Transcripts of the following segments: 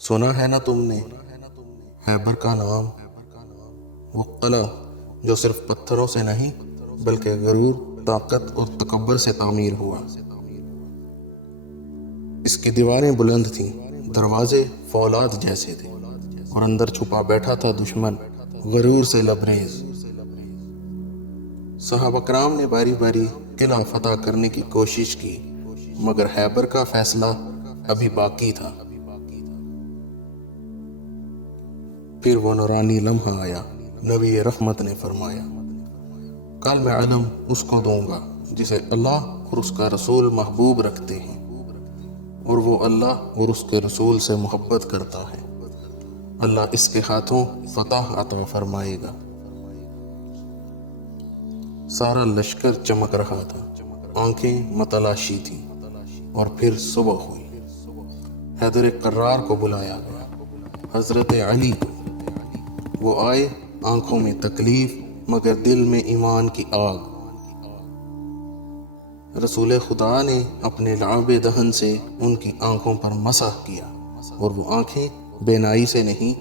سنا ہے نا تم نے خیبر کا نام، وہ قلعہ جو صرف پتھروں سے نہیں بلکہ غرور، طاقت اور تکبر سے تعمیر ہوا۔ اس کی دیواریں بلند تھیں، دروازے فولاد جیسے تھے، اور اندر چھپا بیٹھا تھا دشمن، غرور سے لبریز۔ صحابہ کرام نے باری باری قلعہ فتح کرنے کی کوشش کی، مگر خیبر کا فیصلہ ابھی باقی تھا۔ پھر وہ نورانی لمحہ آیا۔ نبی رحمت نے فرمایا، کل میں علم اس کو دوں گا جسے اللہ اور اس کا رسول محبوب رکھتے ہیں، اور وہ اللہ اور اس کے رسول سے محبت کرتا ہے۔ اللہ اس کے ہاتھوں فتح عطا فرمائے گا۔ سارا لشکر چمک رہا تھا، آنکھیں متلاشی تھیں، اور پھر صبح ہوئی۔ حیدر کرار کو بلایا گیا، حضرت علی کو۔ وہ آئے، آنکھوں میں تکلیف مگر دل میں ایمان کی آگ۔ رسول خدا نے اپنے لعاب دہن سے ان کی آنکھوں پر مسح کیا، اور وہ آنکھیں بینائی سے نہیں،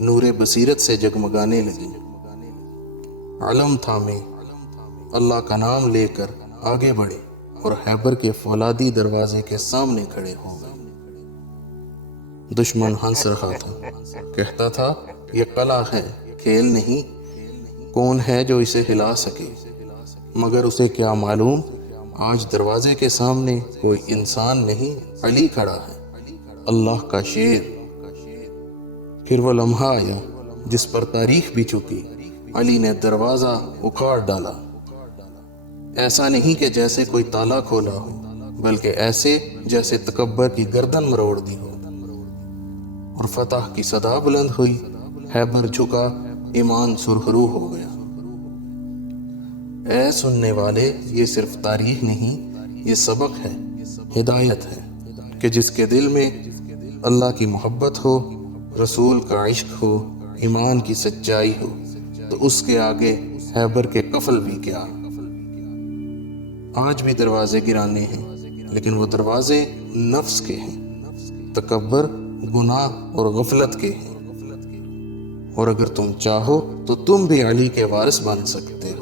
نور بصیرت سے جگمگانے لگیں۔ علم تھامے، اللہ کا نام لے کر آگے بڑھے، اور خیبر کے فولادی دروازے کے سامنے کھڑے ہو گئے۔ دشمن ہنس رہا تھا، کہتا تھا یہ قلعہ ہے، کھیل نہیں، کون ہے جو اسے ہلا سکے؟ مگر اسے کیا معلوم، آج دروازے کے سامنے کوئی انسان نہیں، علی کھڑا ہے، اللہ کا شیر۔ پھر وہ لمحہ آیا جس پر تاریخ بھی چکی۔ علی نے دروازہ اکھاڑ ڈالا، ایسا نہیں کہ جیسے کوئی تالا کھولا ہو، بلکہ ایسے جیسے تکبر کی گردن مروڑ دی ہو، اور فتح کی صدا بلند ہوئی۔ خیبر جھکا، ایمان سرخرو ہو گیا۔ اے سننے والے، یہ صرف تاریخ نہیں، یہ سبق ہے، ہدایت ہے، کہ جس کے دل میں اللہ کی محبت ہو، رسول کا عشق ہو، ایمان کی سچائی ہو، تو اس کے آگے خیبر کے قفل بھی کیا۔ آج بھی دروازے گرانے ہیں، لیکن وہ دروازے نفس کے ہیں، تکبر، گناہ اور غفلت کے ہیں۔ اور اگر تم چاہو تو تم بھی علی کے وارث بن سکتے ہو۔